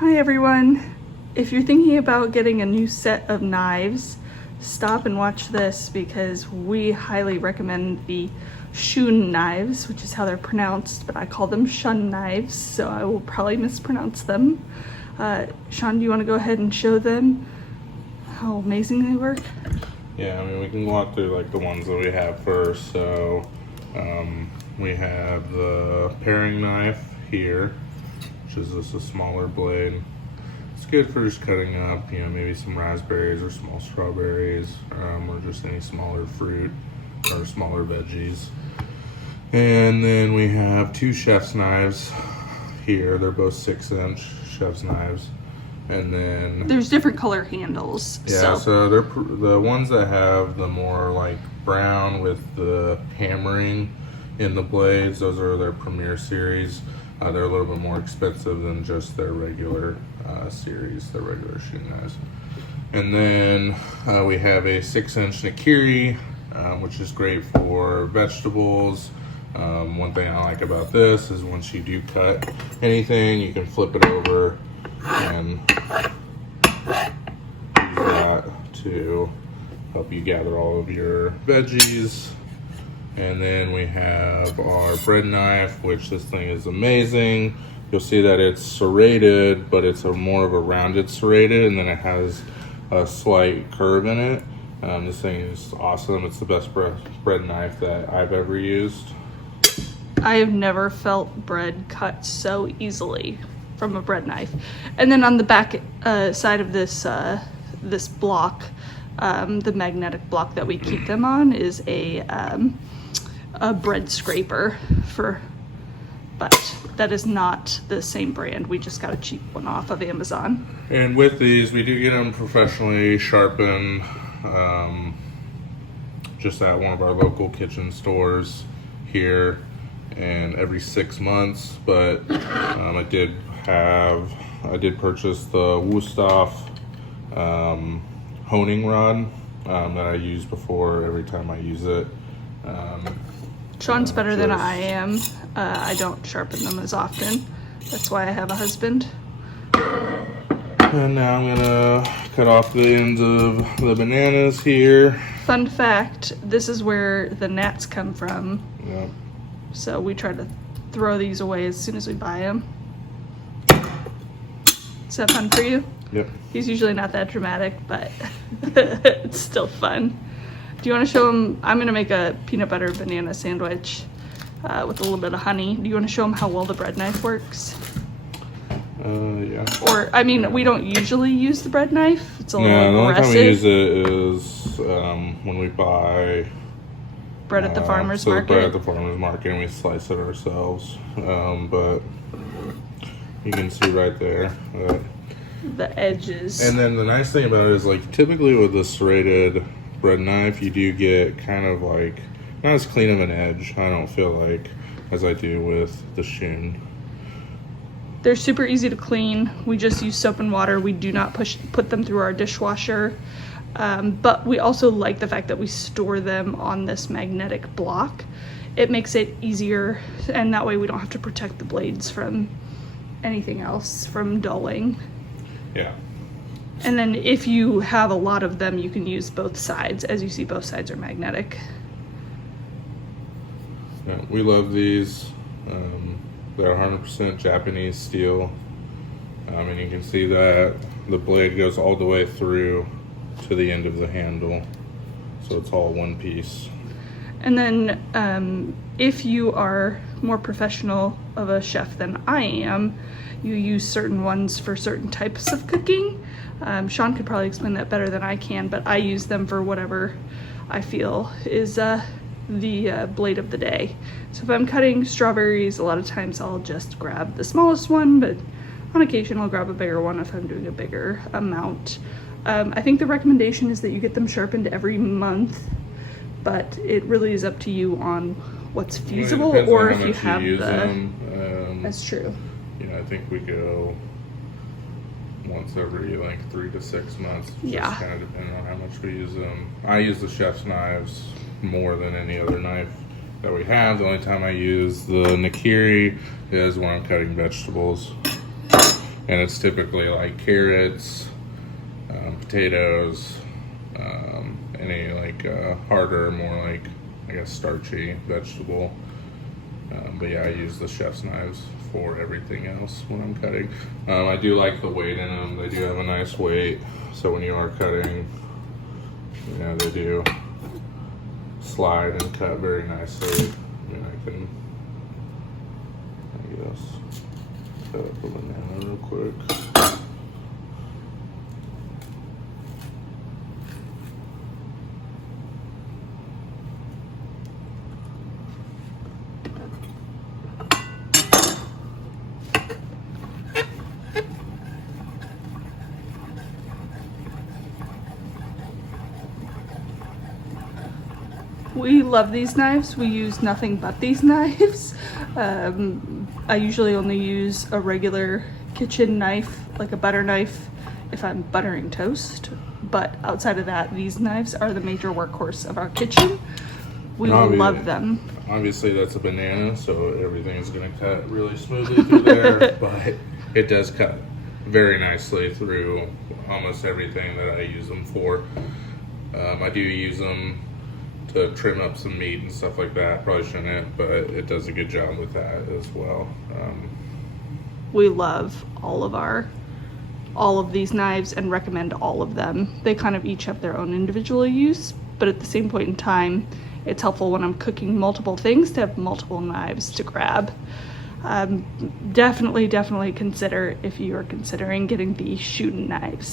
Hi everyone. If you're thinking about getting a new set of knives, stop and watch this because we highly recommend the Shun knives, which is how they're pronounced, but I call them Shun knives, so I will probably mispronounce them. Shun, do you want to go ahead and show them how amazing they work? Yeah, I mean, we can walk through like the ones that we have first. So we have the paring knife here, which is just a smaller blade. It's good for just cutting up, maybe some raspberries or small strawberries, or just any smaller fruit or smaller veggies. And then we have two chef's knives here. They're both 6-inch chef's knives. And then there's different color handles. Yeah, so they're the ones that have the more like brown with the hammering in the blades. Those are their Premier series. They're a little bit more expensive than just their regular series, their regular Shun knives. And then we have a 6-inch Nakiri, which is great for vegetables. One thing I like about this is once you do cut anything, you can flip it over and use that to help you gather all of your veggies. And then we have our bread knife, which this thing is amazing. You'll see that it's serrated, but it's more of a rounded serrated, and then it has a slight curve in it. This thing is awesome. It's the best bread knife that I've ever used. I have never felt bread cut so easily from a bread knife. And then on the back side of this this block, the magnetic block that we keep them on is a bread scraper but that is not the same brand. We just got a cheap one off of Amazon. And with these, we do get them professionally sharpened, just at one of our local kitchen stores here, and every 6 months. But I did purchase the Wusthof honing rod that I use before every time I use it. Sean's better than I am. I don't sharpen them as often. That's why I have a husband. And now I'm gonna cut off the ends of the bananas here. Fun fact, this is where the gnats come from. Yep. So we try to throw these away as soon as we buy them. Is that fun for you? Yep. He's usually not that dramatic, but it's still fun. Do you want to show him? I'm going to make a peanut butter banana sandwich with a little bit of honey. Do you want to show him how well the bread knife works? Yeah. Or, I mean, we don't usually use the bread knife. It's a little the only aggressive. time we use it is when we buy bread at the farmer's market. Bread at the farmer's market, and we slice it ourselves. But you can see right there the edges. And then the nice thing about it is, like, typically with the serrated bread knife, you do get kind of like not as clean of an edge, I don't feel like, as I do with the Shun. They're super easy to clean. We just use soap and water. We do not put them through our dishwasher. But we also like the fact that we store them on this magnetic block. It makes it easier, and that way we don't have to protect the blades from anything else, from dulling. Yeah. And then if you have a lot of them, you can use both sides. As you see, both sides are magnetic. Yeah, we love these. They're 100% Japanese steel. And you can see that the blade goes all the way through to the end of the handle. So it's all one piece. And then if you are more professional of a chef than I am, you use certain ones for certain types of cooking. Sean could probably explain that better than I can, but I use them for whatever I feel is the blade of the day. So if I'm cutting strawberries, a lot of times I'll just grab the smallest one, but on occasion I'll grab a bigger one if I'm doing a bigger amount. I think the recommendation is that you get them sharpened every month, but it really is up to you on what's feasible, or if you have that's true. I think we go once every like 3 to 6 months. Yeah. Just kind of depending on how much we use them. I use the chef's knives more than any other knife that we have. The only time I use the Nakiri is when I'm cutting vegetables. and it's typically like carrots, potatoes, any like harder, more like I guess starchy vegetable. But yeah, I use the chef's knives for everything else when I'm cutting. I do like the weight in them. They do have a nice weight, so when you are cutting, you know, they do slide and cut very nicely. I mean, I guess cut up a banana real quick. We love these knives. We use nothing but these knives. I usually only use a regular kitchen knife, like a butter knife, if I'm buttering toast. But outside of that, these knives are the major workhorse of our kitchen. We love them. Obviously that's a banana, so everything is going to cut really smoothly through there, but it does cut very nicely through almost everything that I use them for. I do use them to trim up some meat and stuff like that. Probably shouldn't, but it does a good job with that as well. We love all of these knives and recommend all of them. They kind of each have their own individual use, but at the same point in time, it's helpful when I'm cooking multiple things to have multiple knives to grab. Definitely consider if you are considering getting the Shun knives.